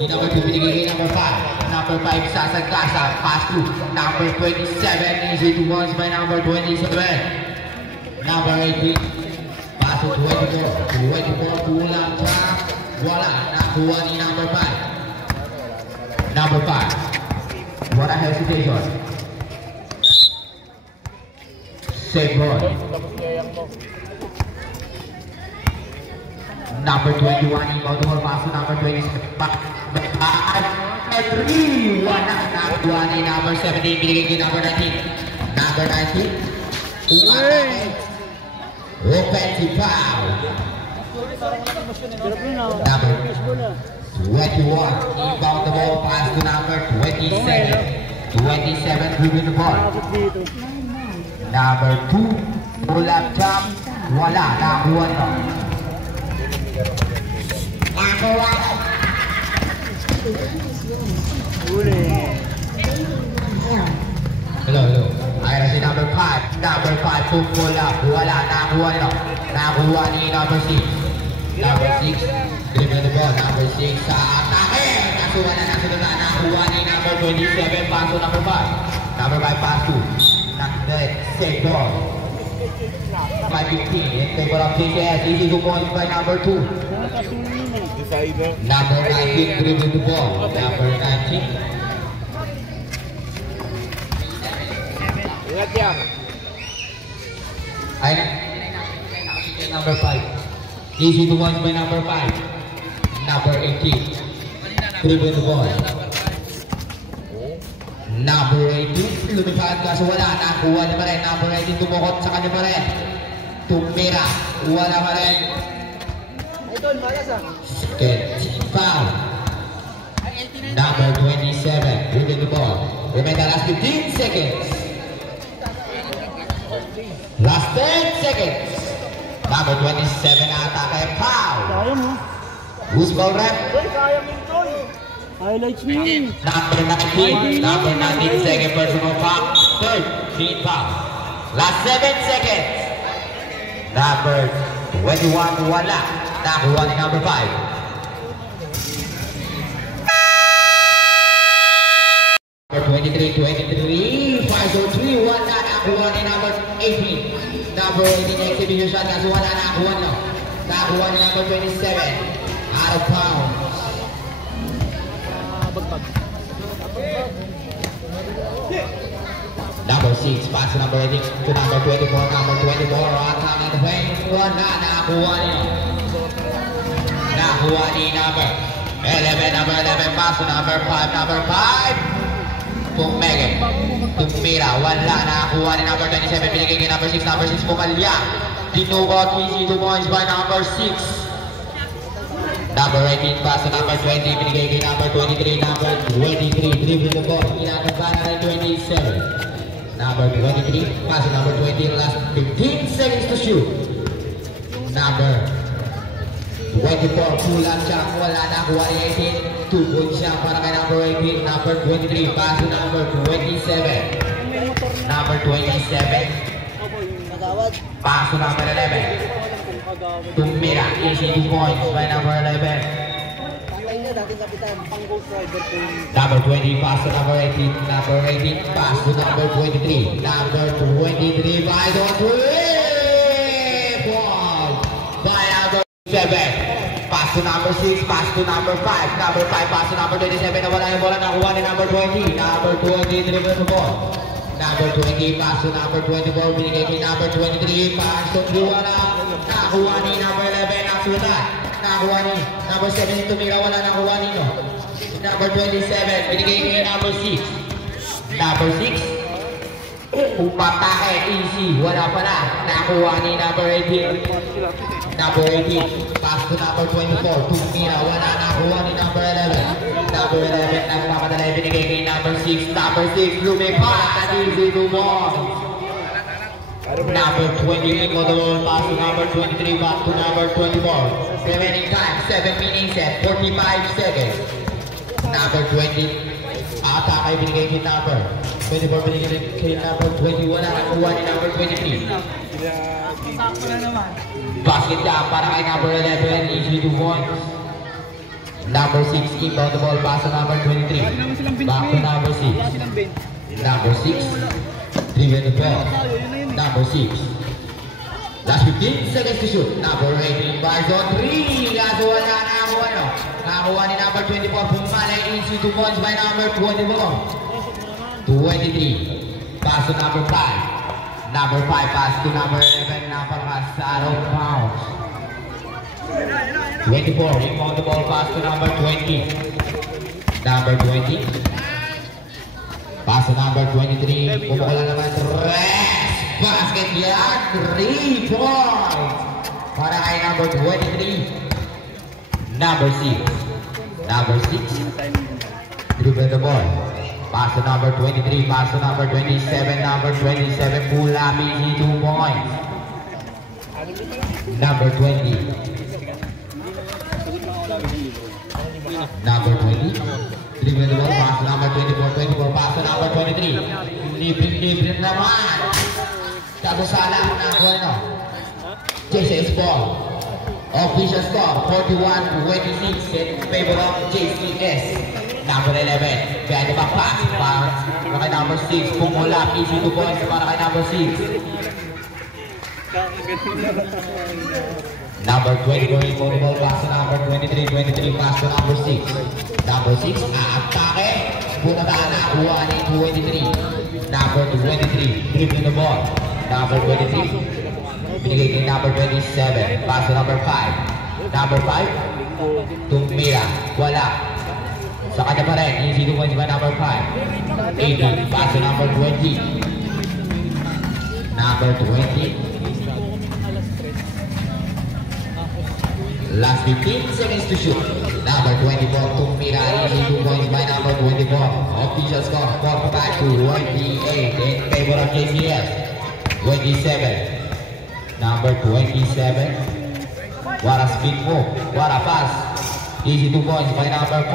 Number 2 binigay kay number 5. Number 5 sasagkasa. Pass through. Number 27 easy to once by number 27. Number 18. Pass to 24. 24 kulang siya. Wala. Nakuha ni number 5. Number 5. What a hesitation. Save ball. Number 21 inbound to ball pass to number 27. Wala. Nakuha ni number 17. Binigay kay number 19. Number 19. Offensive foul. Number 21 inbound the ball pass to number 27. 27 dribbling the ball. Number 2 pull-up jump. Wala. Nakuha nyo. Nakuha. Hello. Ayan si number 5. Number 5 pull up. Wala. Nakuha nyo. Nakuha ni number 6. Number 6 dribbling the ball. Number 6 sa atake. Nasuha na. Nakuha ni number 27. Pass to number 5. Number 5 pass to. Save ball. 5-15 in favor of TCS. Easy to points by number 2. Number 19 dribbling the ball. Number 19. Number 5. Easy to points by number 5. Number 18 dribbling the ball. Number 18, lumipad kaso wala, nakuha niya pa rin. Number 18, tumukot sa kanya pa rin. Tumira, wala pa rin. Second foul. Number 27, dribbling the ball. Remember, last 15 seconds. Last 10 seconds. Number 27, atake, foul. Who's ball rep? Highlights mo yun. Number 19, second personal foul, 13 foul. Last 7 seconds. Number 21, wala. Nakuha ni number 5. Number 23, 503, wala. Nakuha ni number 18. Number 18, exhibition shot, kaso wala. Nakuha nyo. Nakuha ni number 27. Out of bounds. Number 6, pass to number 18 to number 24. Number 24, on time in the paint. Wala, nakuha niyo. Nakuha ni number 11. Number 11, pass to number 5. Number 5, Pumege. Tumira, wala, nakuha ni number 27. Binigay kay number 6. Number 6, Pumalya. Dinukot, easy 2 points by number 6. Number 18, pass to number 20. Binigay kay number 23. Number 23, dribbling the ball. Inakabana na 27. Number 23, pass to number 20. Last 15 seconds to shoot. Number 24, pull-up siya. Wala na, kuha ni 18. 2 points siya para kay number 18. Number 23, pass to number 27. Number 27, pass to number 11. Tumira, easy 2 points by number 11. Number 20, pass to number 18. Number 18, pass to number 23. Number 23, by the ball by number 7. Pass to number 6, pass to number 5. Number 5, pass to number 27. Nawala yung bola, nakuha ni number 20. Number 20, dribble the ball. Number 20, pass to number 24. Binigay kay number 23. Pass to Luwana. Nakuha ni number 11. Nasulat. Nakuha ni number 7. Tumira. Wala nakuha nino. Number 27. Binigay kay number 6. Number 6. Upatake. Easy. Wala pala. Nakuha ni number 18. Number 18. Pass to number 24. Tumira. Wala nakuha ni number 11. Number 11, nagpapadala yung binigay kay number 6. Number 6, lumipad. Easy to ball. Number 20, Modolol, pass to number 23, back to number 24. Remaining time, 7 minutes and 45 seconds. Number 20, atake ay binigay kay number 24, binigay kay number 21, nakuha ni number 23. Basket down para kay number 11, easy to points. Number 6, inbound the ball, pass to number 23. Back to number 6. Number 6, driven the ball. Number 6. Last 15 seconds to shoot. Number 18, by zone 3. Kaso wala nakakuha, no? Nakakuha ni number 24. Pumalay easy 2 points by number 24. 23. Pass to number 5. Number 5, pass to number 11. Napakas out of bounds. 24, inbound the ball, pass to number 20. Number 20. Pass to number 23. Pumukula naman. Rest. Basket yan. 3 points. Para kay number 23. Number 6. Number 6. Dribble the ball. Pass to number 23. Pass to number 27. Number 27. Pull up easy 2 points. Number 20. Number 20, dribble the ball, pass to number 24, pass to number 23. Libre naman. Kakusala na bueno. JCS ball. Official score, 41-26 in favor of JCS. Number 11, behind the back pass. Para kay number 6, pumula, easy 2 points para kay number 6. Number 24, inbound ball, pass to number 23, pass to number 6. Number 6, aatake. Punataan na, kuha ni 23. Number 23, dribbling the ball. Number 23, binigay kay number 27, pass to number 5. Number 5, tumira, wala. Sa kanya pa rin, easy 2 points by number 5. 18, pass to number 20. Number 20. Last 15 seconds to shoot. Number 24, tumira, easy 2 points by number 24. Official score, 45-28 in favor of JCS. 27. Number 27. What a speed move. What a pass. Easy 2 points by number 5.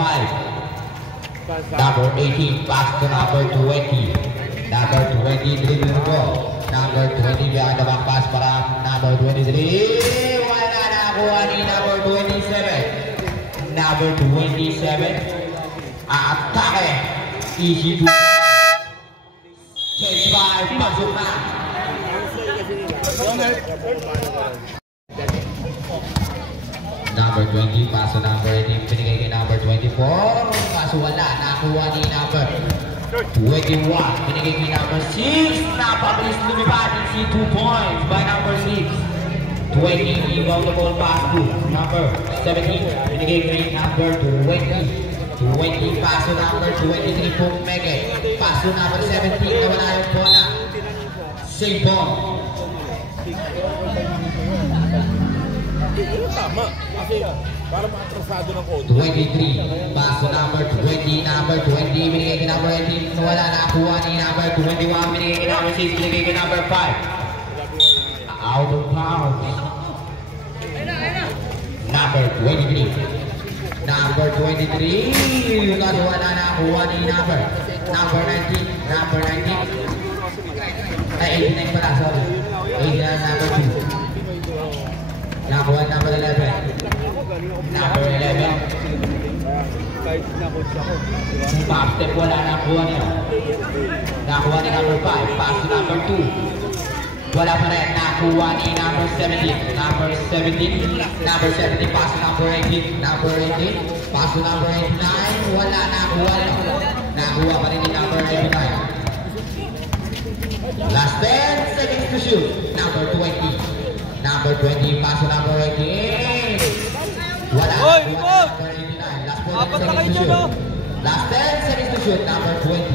Number 18, pass to number 20. Number 20, dribble the ball. Number 20, behind the back pass para number 23. Wala na kuha ni number 27. Number 27. Aatake. Easy 2 points. 25, pasok na. Number 20, pass to number 18. Pinigay kay number 24. Kaso wala. Nakuha ni number 21. Pinigay kay number 6. Napabilis lumipad. Easy 2 points by number 6. 20, inbound the ball, pass to number 17. Pinigay kay number 20. 20, pass to number 23. Pumege. Pass to number 17. Nawala yung bola. Same ball. Tama. Kasi para makatrasado ng code. 23. Pass to number 20. Number 20. Binigay kay number 18. Wala na kuha ni number 21. Binigay kay number 6. Binigay kay number 5. Out of bounds. Number 23. Number 23. Kasi wala na kuha ni number 19. Number 19. Ay, 89 pala. Sorry. 89 number 2. Nakuha number 11. Number 11. Back step, wala nakuha niya. Nakuha ni number 5. Pass to number 2. Wala pa rin. Nakuha ni number 17. Number 17. Number 17. Pass to number 18. Number 18. Pass to number 89. Wala nakuha niya. Nakuha pa rin ni number 89. Last 10 seconds to shoot. Number 20. Number 20, pass to number 18. Wala. Number 89. Last 10 seconds to shoot. Last 10 seconds to shoot. Number 20.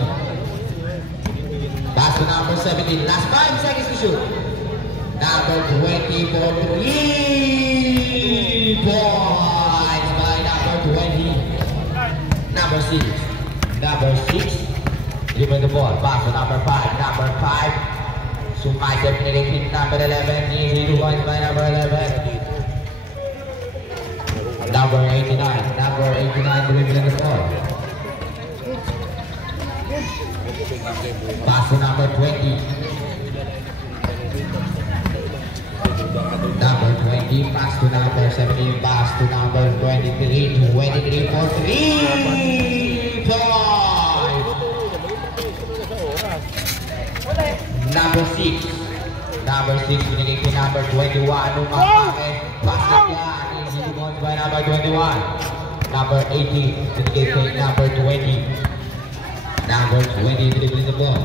Pass to number 17. Last 5 seconds to shoot. Number 20 for 3 points by number 20. Number 6. Number 6. Dribble the ball. Pass to number 5. Number 5. Sumasip pinigay number 11. Easy 2 points by number 11. Number 89. Number 89 dribbling the ball. Pass to number 20. Number 20. Pass to number 17. Pass to number 23. 23. 23 for 3 point. Number 6. Number 6 binigay kay number 21. Umapake. Basket yan. Easy to points by number 21. Number 18 binigay kay number 20. Number 20 dribbling the ball.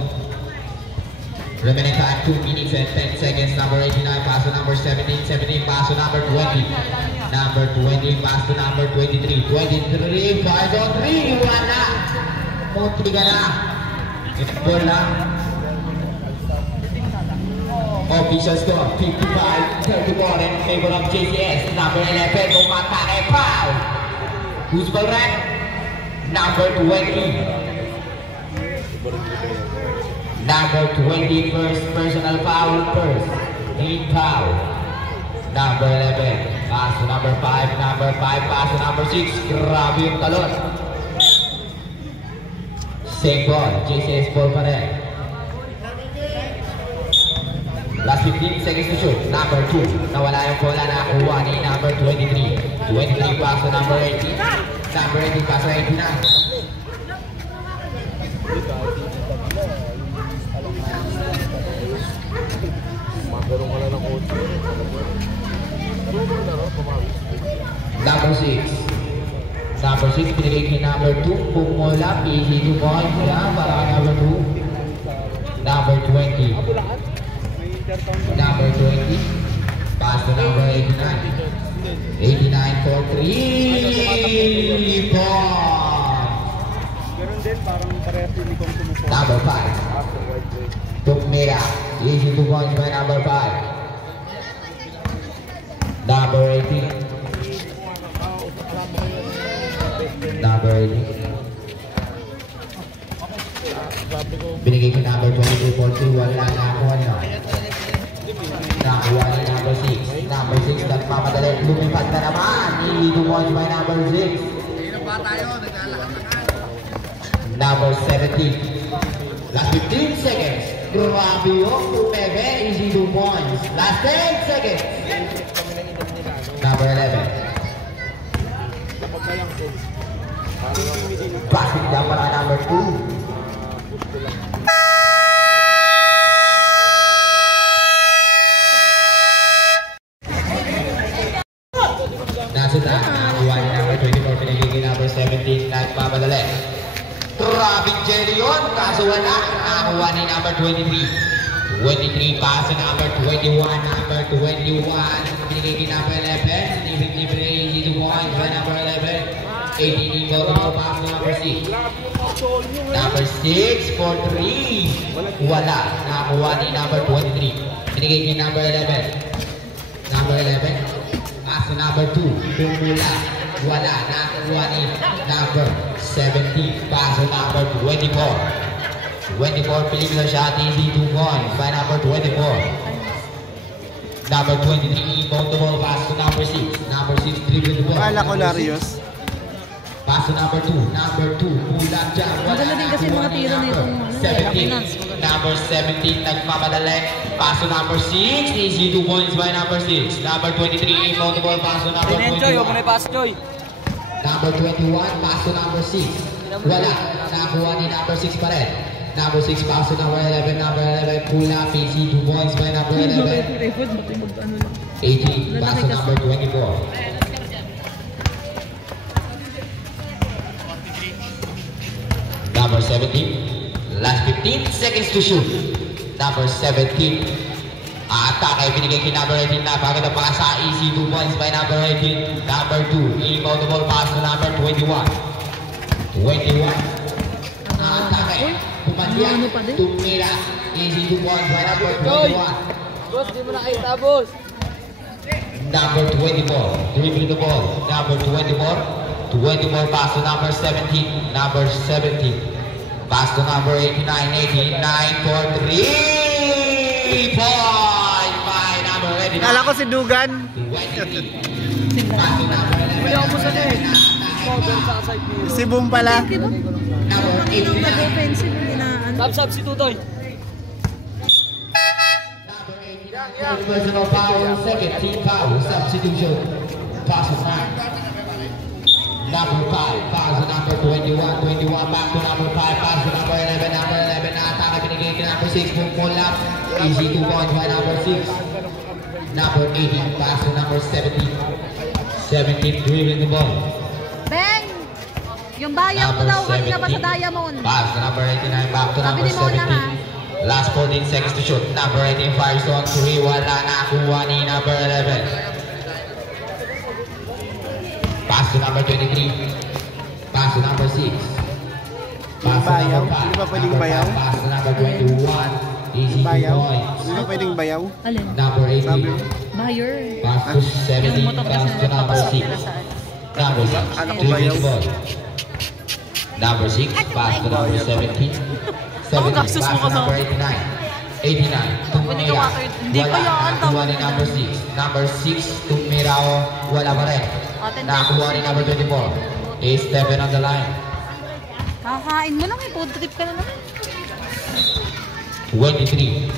Remaining time 2 minutes and 10 seconds. Number 89 pass to number 17. 17 pass to number 20. Number 20 pass to number 23. 23 5 on 3. Wala. Munti ka na. Ball na. Official score 55-31 in favor of JCS. Number 11 umatake foul. Who's ball red? Number 20. Number 20 first personal foul first. Lead foul. Number 11 pass to number 5. Number 5 pass to number 6. Grabe yung talon. Same ball. JCS ball pa rin. Last 15 seconds to shoot. Number 2. Nawala yung bola na kuha ni number 23. 23 pass to number 18. Number 18 pass to 89. Number 6. Number 6 pinigay kay number 2. Pumula. Easy to point. Para number 2. Number 20. Number 20. Pass to number 89. 89 for 3 points. Number 5. Tumira. Easy to points by number 5. Number 18. Number 18. Binigay ko number 22 for 2. Wala na ako ano. Nakuha ni number 6. Number 6 nagmamadali. Lumipad na naman. Easy to points by number 6. Number 17. Last 15 seconds. Grabe yung Tumebe. Easy to points. Last 10 seconds. Number 11. Passing down para number 2. Nasa na, nakakuha ni number 24, pinagiging number 17, nagmamadali. Grabing jelly yun, kaso wala, nakakuha ni number 23. 23 pass to number 21, number 21, pinagiging number 11, libre easy to point by number 11. 18 go to pass to number 6. Number 6 for 3. Wala, nakakuha ni number 23. Pinagiging number 11. Number 11. Pass to number 2, Pumula. Wala, nakakuha ni number 17. Pass to number 24. 24, Filipino shot, easy 2 points by number 24. Number 23, inbound the ball, pass to number 6. Number 6, dribble the ball. Akala ko Larios. Pass to number 2. Number 2, Pula dyan. Wala, nakakuha ni number 17. Number 17, nagmamadali. Pass to number 6, easy 2 points by number 6. Number 23, inbound the ball, pass to number 21. Number 21, pass to number 6. Wala, nakakuha ni number 6 pa rin. Number 6, pass to number 11. Number 11, pull up, easy 2 points by number 11. 18, pass to number 24. Number 17, last 15 seconds to shoot. Number 17, atake, binigay kay number 18, napaganda pa sa easy 2 points by number 18. Number 2, inbound the ball, pass to number 21. 21, atake, pumadya, tumira, easy 2 points by number 21. Boss, di mo nakita, boss. Number 24, dribbling the ball. Number 24, 24 pass to number 17. Number 17. Pass to number 89. 89 for 3 point by number 89. Kala ko si Dugan. 23. Pass to number 11. Hindi ako sa net. Si Boom pala. Number 89. Sab si Tutoy. Number 89. Personal foul. Second team foul. Substitution. Pass to 9. number 5, pass to number 21, 21, back to number 5, pass to number 11, na-atake, binigay kay number 6, pull up, easy 2 points by number 6, number 18, pass to number 17, 17, dribbling the ball. Beng! Yung bayaw mo daw kanina pa sa Diamond. Pass to number 89, back to number Sabi ni Mona, 17, last 14 seconds to shoot, number 18, fires on 3, wala nakuha ni number 11. Pass to number 23. Pass to number 6. Pass to Bayaw? number 5. Hindi ba pwedeng bayaw? Pass to number 21. Easy 2 Bayaw? points. Hindi ba pwedeng bayaw? Alin? Number 18. Bayer. Pass to 17. Pass to number 6. Number 6. Ano ko Dribbling bayaw? the ball. Number 6. Pass to number 17. 17. Pass to number 89. 89. Tumira. Hindi pa yan. Nakuha ni number 6. Number 6. Tumira. Wala pa rin. Nakuha ni number 24. Is Stephen on the line. Kakain mo lang eh. Food trip ka na naman. 23.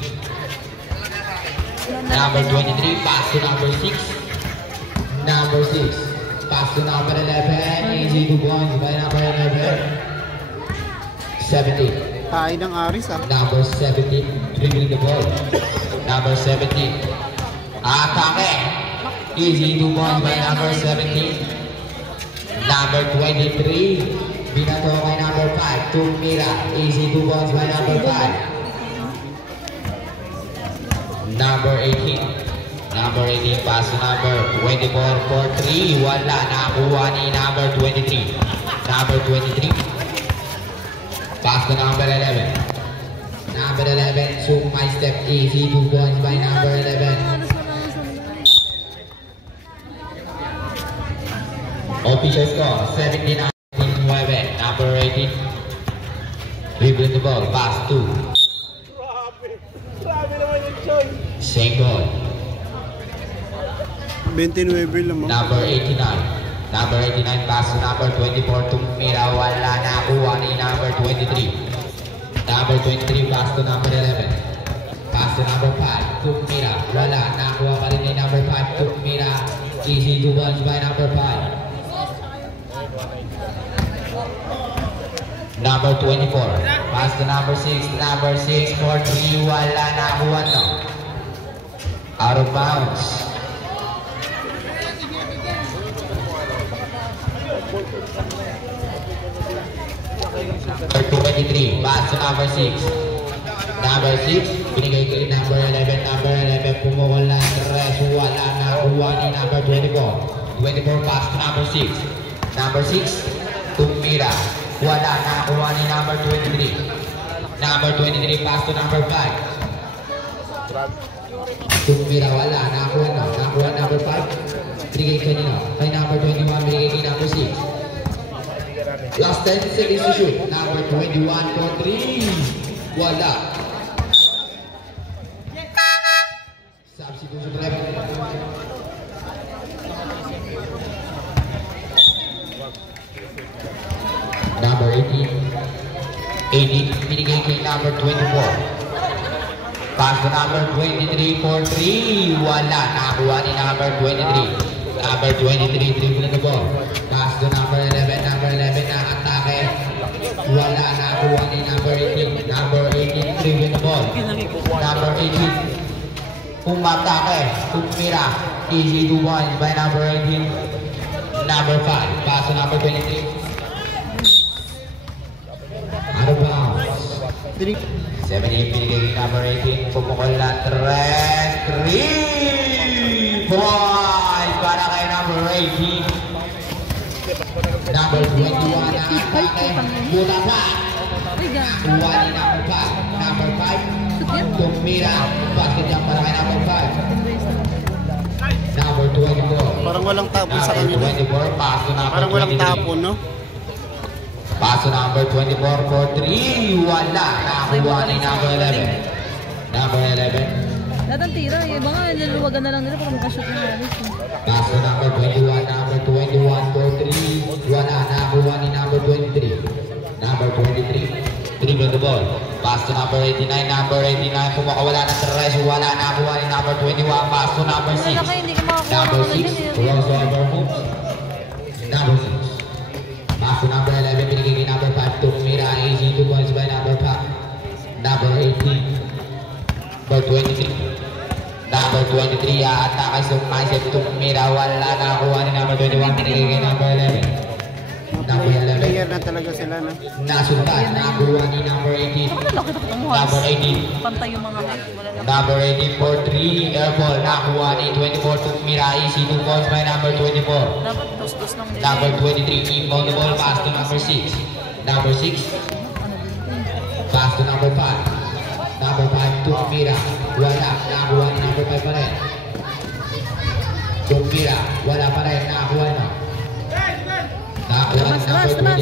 Number 23. Pass to number 6. Number 6. Pass to number 11. Easy 2 points by number 11. 17. Kain ng Aris ah. Number 17. Dribbling the ball. Number 17. Atake. Easy 2 points by number 17. Number 23. Binato kay number 5. Tumira. Easy 2 points by number 5. Number 18. Number 18 pass to number 24 for 3. Wala nakuha ni number 23. Number 23. Pass to number 11. Number 11. Sumay step. Easy 2 points by number 11. Official score 17-9. Number 18. Dribbling the ball. Pass 2. Grabe naman yung choice. Same ball. 29 lang mo. Number 89. Number 89 pass to number 24. Tumira. Wala nakuha ni number 23. Number 23 pass to number 11. Pass to number 5. Tumira. Wala nakuha pa rin ni number 5. Tumira. Easy 2 points by number 5. Number 24. Pass to number 6. Number 6 for 3. Wala nakuha no. Out of bounds. Number 23. Pass to number 6. Number 6. Binigay kay number 11. Number 11. Pumukol na 3. Wala nakuha ni number 24. 24 pass to number 6. Number 6. Tumira. Wala nakuha ni number 23. Number 23 pass to number 5. Tumira. Wala nakuha na. Nakuha number 5. Binigay kay nino. Kay number 21. Binigay kay number 6. Last 10 seconds to shoot. Number 21 for 3. Wala. Substitution trap. Number 18. 18. Binigay kay number 24. Pass to number 23 for 3. Wala. Nakuha ni number 23. Number 23, dribbling the ball. Pass to number 11. Number 11 na atake. Wala nakuha ni number 18. Number 18, dribbling the ball. Number 18. Umatake. Tumira. Easy 2 points by number 18. Number 5. Pass to number 23. Out of bounds. 17, binigay number 18. Pumukol na 3 points para kay number 18. Number 21 na atake. Mula pa. Kuha ni number 5. Number 5. Tumira. Basket jump para kay number 5. Number 24. Parang walang tapon sa kanila. Number 24. Pass to number 23. Parang walang tapon, no? Pass to number 24 for 3. Wala. Nakuha ni number 11. Number 11. Lahat ng tira eh. Baka niluwagan na lang nila para makashoot ng Aris. Pass to number 21. Number 21 for 3. Wala. Nakuha ni number 23. Number 23. Dribble the ball. Pass to number 89. Number 89. Pumakawala ng 3. Wala. Nakuha ni number 21. Pass to number 6. Wala kayo, hindi ka makakuha Number ng 6. Crossover moves. Number 6. Pass to number 11, binigay kay number 5, tumira, easy 2 points by number 5. Number 18, number 23. Number 23, atake sa mindset, tumira, wala nakakuha ni number 21, binigay kay number 11. Number 11. Player na talaga sila, no? Nasundan, nakakuha ni number 18. Number 18. Pantay yung mga wala na. Number 18 for 3, air ball, nakakuha ni 24, tumira, easy 2 points by number 24. Dapat dos-dos lang din. Number 23, inbound the ball, pass to number 6. Number 6, pass to number 5. Number 5, tumira, wala, nakakuha ni number 5 pa rin. Tumira, wala pa rin, nakakuha na. Nakakuha ni number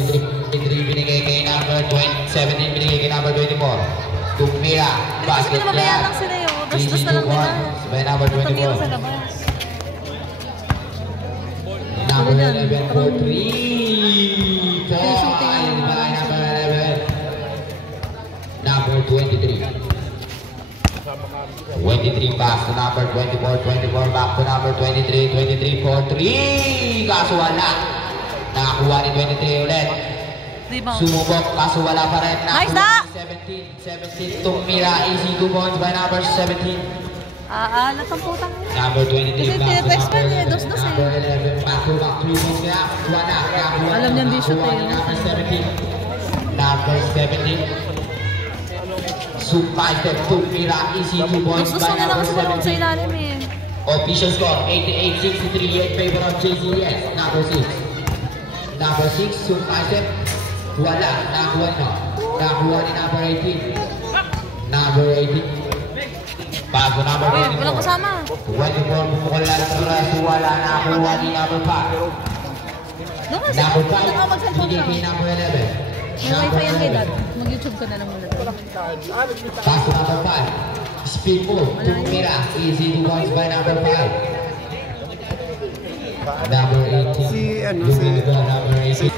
23, binigay kay number 17, binigay kay number 24. Tumira, Kasi basket pinababayaan grab. lang sila yun. Easy Dos-dos na 2 lang nila. points by number Pagkiro 24. sa labas. Number Ano yan? 11 for 3 Yung shooting ano, points by number 11. Number 23. 23 pass to number 24, 24 back to number 23, 23 for 3. Kaso wala. Nakakuha ni 23 ulit. Rebound. Sumubok, kaso wala pa rin. Nice Nakakuha na! ni 17, tumira, easy 2 points by number 17. Aalat ang putang ina. Number 23, Kasi back to tinetext pa number niya, 11. dos-dos eh. Number 11, back to back 3 points kaya. Wala. Nakakuha Alam niya hindi shoot nakakuha eh. ni number 17. Number 17. Sumpay step, tumira, easy 2 points Dos-dos by na lang number kasi naman sa 17. ilalim eh. Official score, 88-63 in favor of JCS. Number 6. Number 6, Sumpay step. Wala. Nakakuha na. Nakakuha ni number 18. Number 18. Pass to number Uy, 24. walang kasama. 24, bumukol na ng press. Wala nakakuha ni number 5. Doon kasi, Number 5, doon ka mag-cellphone binigay ka. kay number 11. May wifi yan kay dad. Mag-YouTube ka na lang muna. Pass to number 5. Speed move, tumira, easy 2 points by number 5. Number 18. Si, ano, Lumiligo, number 18.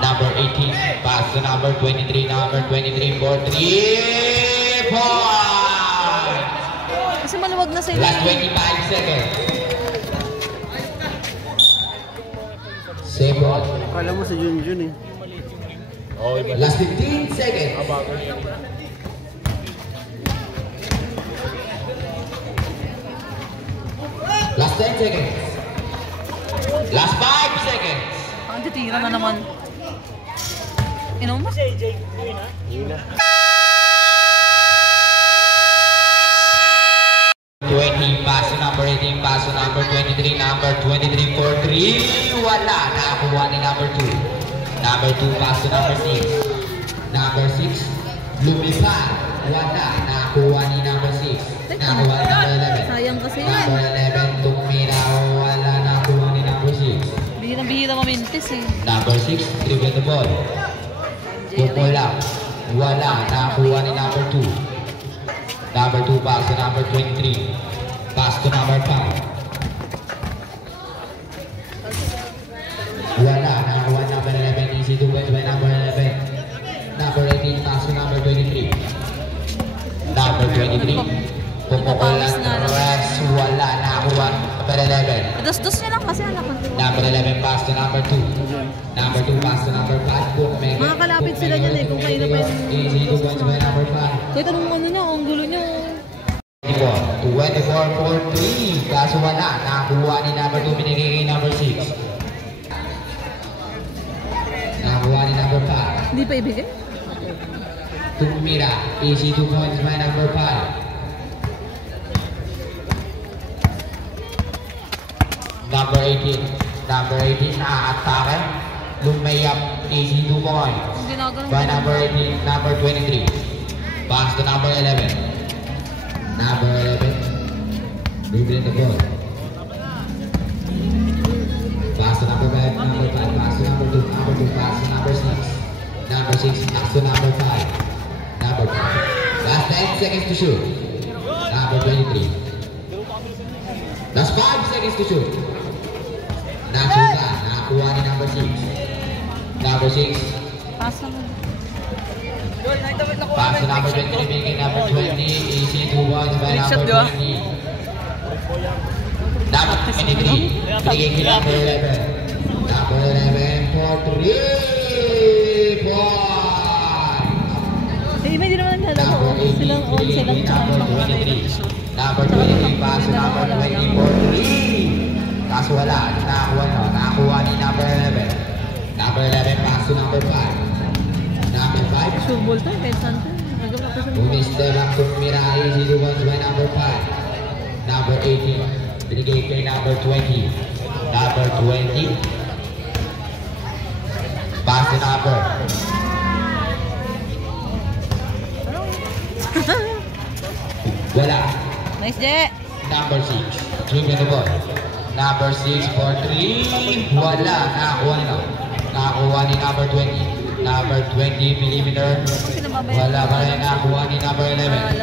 Number 18, pass to number 23, number 23 for 3 points. Kasi maluwag na sa Last ilalim. 25 seconds. Save ball. Akala mo sa Junjun eh. Last 15 seconds. Last 10 seconds. Last 5 seconds. Ang titira na naman. Inom mo? 20, pass to number 18, pass to number 23, number 23 for 3. Wala. Nakakuha ni number 2. Number 2, pass to number 6. Number 6, lumipad. Wala. Nakakuha ni number 6. Nakakuha ni number 11. Sayang kasi yun. Number 11, tumira. Wala. Nakakuha ni number 6. Bihirang-bihira mamintis eh. Number 6, dribble the ball. Pupul up. Wala. Nakakuha ni number 2. Number 2, pass to number 23. Pass to number 5. Wala. Nakakuha number 11. Easy 2 points by number 11. Number 18, pass to number 23. Number 23. Pupukul lang. Rest. Wala. Nakakuha number 11. Dos-dos niya lang kasi anak ko. Number 11, pass to number 2. Number 2, pass to number 5. Mga kalapit sila niyan eh, kung kayo na pa yung... Easy 2 points by number 5. Kahit anong ano niya, ang gulo niya. 24 for 3. Kaso wala. Nakakuha ni number 2. Binigay kay number 6. Nakakuha ni number 5. Hindi pa ibigay? Tumira. Easy 2 points by number 5. Number 18. Number 18 na-atake. Lumayap. Easy 2 points. Ang ginagano By number 18, number 23. Pass to number 11. Number 11. Dribbling the ball. Pass to number 5, number 5. Pass to number 2, number 2. Pass to number 6. Number 6, pass to number 5. Number 5. Last 10 seconds to shoot. Number 23. Last 5 seconds to shoot. Nasuka. Nakakuha ni number 6. Number 6. Pass naman. Pass to number 23, making number 20, easy 2 points by Big shot, number di ba? 20. Number 23, bigay kay number 11. Number 11 for Silang all sila number 23. Number 23, pass to number 20 for 3. Kaso wala, nakakuha no. Nakakuha ni number 11. Number 11, pass to number 5. Number 5. Subol tayo, pensan tayo. Nagawin ako sa Mr. Tumira, easy to ones by number 5. Number 18, binigay kay number 20. Number 20. Pass to number. Wala. Nice, Je. Number 6. Dribbling the ball. Number 6 for 3. Wala. Nakakuha nyo. Nakakuha ni number 20. Number 20mm. Wala pa rin. Nakakuha ni number 11.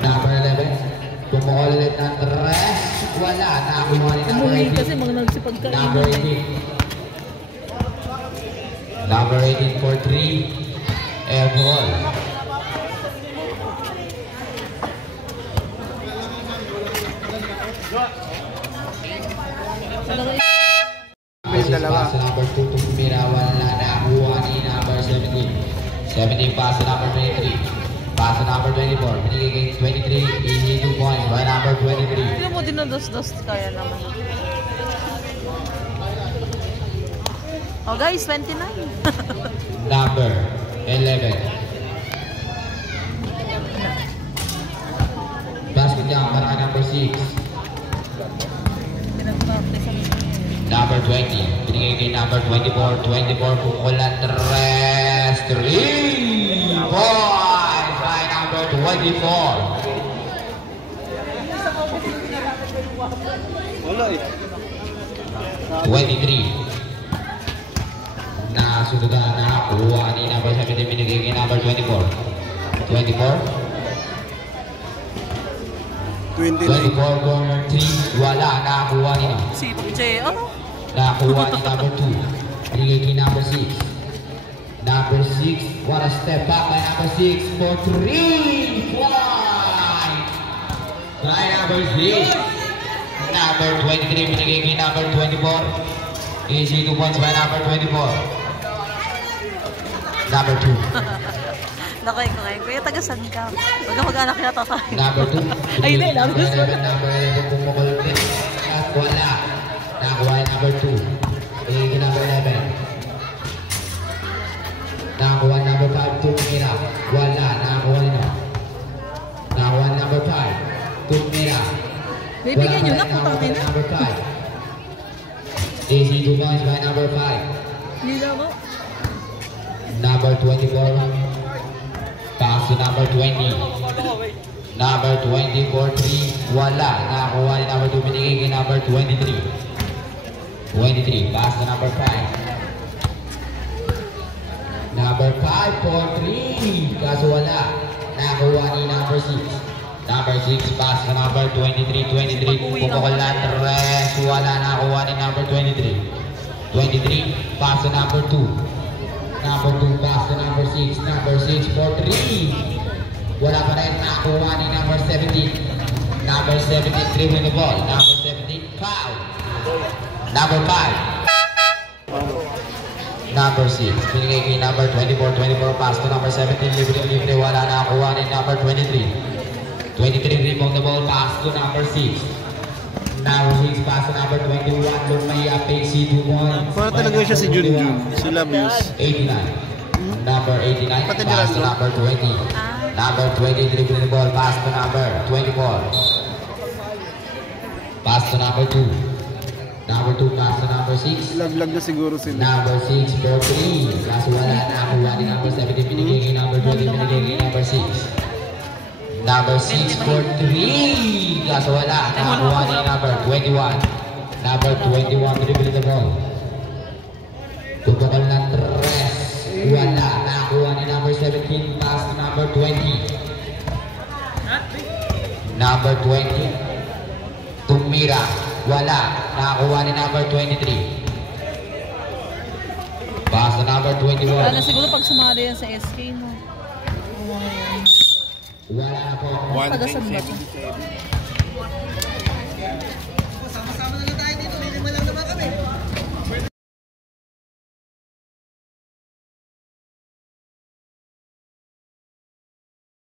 Number 11. Pumukol ulit ng 3. Wala. Nakakuha ni number Umuwi kasi 18. mga nagsipagkain. Number 18. Number 18 for 3. Air ball. May dalawa. Pass number 2 to Tumira, wala nakakuha ni number 17. 17 pass number 23. Pass number 24. Binigay kay 23. Easy 2 points by number 23. Hindi mo dinados-dos kaya naman. Oh guys, 29. Number 11. Basket down para kay number 6. Pinag-practice ang Number 20. Binigay kay number 24. 24 pukulan 3. 3 points by number 24. Wala eh. 23. Nasunod na nakakuha ni number 17. Binigay kay number 24. 24. 29. 24 corner 3. Wala. Nakakuha ni no. sipag, Je. Ano? Nakakuha ni number 2. Binigay kay number 6. Number 6. What a step back by number 6 for 3 points by number 6. Number 23. Binigay kay number 24. Easy 2 points by number 24. Number 2. Nakay ko ngayon. Kuya, tagasan ka. Huwag na mag-anak yata tayo. Number 2. Ay, hindi. Number 2. Number 11 pumukol din. At wala. Nakakuha ni number 2. Binigay kay number 11. Nakakuha ni number 5. Tumira. Wala. Nakakuha ni no. Nakakuha ni number 5. Tumira. Bibigyan nyo na, putang ina. Number 5. Easy 2 points by number 5. Hindi na ako. Number 24. Pass to number 20. Number 20 for 3. Wala. Nakakuha ni number 2. Binigay kay number 23. 23. Pass to number 5. Number 5 for 3. Kaso wala. Nakakuha ni number 6. Number 6. Pass to number 23. 23. Pumukol na 3. Wala. Nakakuha ni number 23. 23. Pass to number 2. Number 2 pass to number 6. Number 6 for 3. Wala pa rin. Nakakuha ni number 17. Number 17 dribbling the ball. Number 17 foul. Number 5. Number 6. Binigay kay number 24. 24 pass to number 17. Libre. Wala nakakuha ni number 23. 23 rebound the ball. Pass to number 6. Number 6 pass to number 21. Lumaya Pacey 2 points. Para talaga siya si Junjun. Si Labius. 89. Number 89. Pati Pass to Gerardo. number 20. Number 20 dribbling the ball. Pass to number 24. Pass to number 2. Number 2 pass to number 6. Laglag na siguro sila. Number 6 for 3. Kaso wala na akuha ni number 17. Binigay kay number 20. Binigay kay number 6. Number 6 for 3. Kaso wala. Nakakuha ni number 21. Number 21 dribbling the ball. Pupukol ng 3. Wala. Nakakuha ni number 17. Pass to number 20. Number 20. Tumira. Wala. Nakakuha ni number 23. Pass to number 21. Wala na siguro pag sumali yan sa SK, no? Wala na po. Tagasan ba ito?